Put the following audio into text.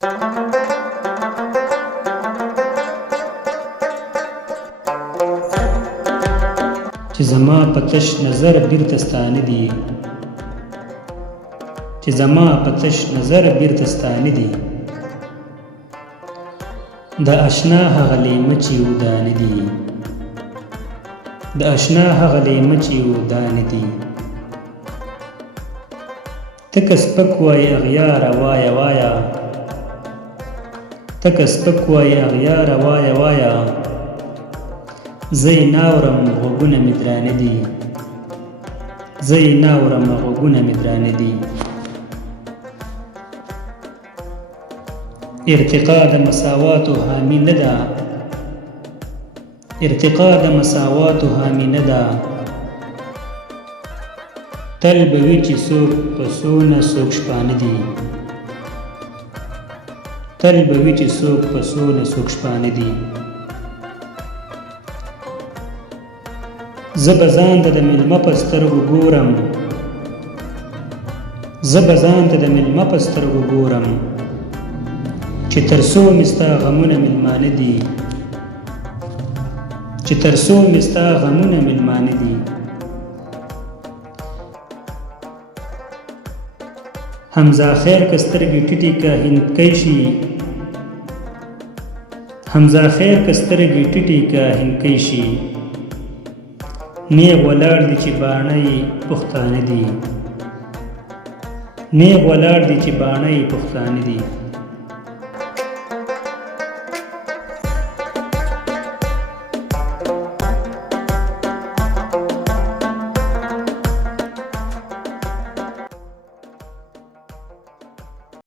چې زما په تش نظر بیرته ستانه دي، چې زما په تش نظر بیرته ستانه دي، د اشنا هغه لیمه چې یو دانه دي، د اشنا هغه لیمه چې یو دانه دي. تک سپک وای اغیار وایا وایا، تک سپک وای اغیار وایا وایا، زی ناورم غوږونه مې درانه دي، زی ناورم غوږونه مې درانه دي. ارتقا د مساواتو حامی نه ده، ارتقا د مساواتو حامی نه ده، تل به وي چې څوک په څونه څوک شپانه دي، تل به وي چې څوک په څونه څوک شپانه دي. زه به ځان ته د مېلمه په سترګو ګورم، زه به ځان ته د مېلمه په سترګو ګورم، چې تر څو مې ستا غمونه مېلمانه دي، چې تر څو مې ستا غمونه مېلمانه دي. حمزه خیر که سترګې ټیټې که هندکۍ شي، حمزه خیر که سترګې ټیټې که هندکۍ شي، نیغ ولاړ دي چې باڼه یې پښتانه دي، نیغ ولاړ دي چې باڼه یې پښتانه دي.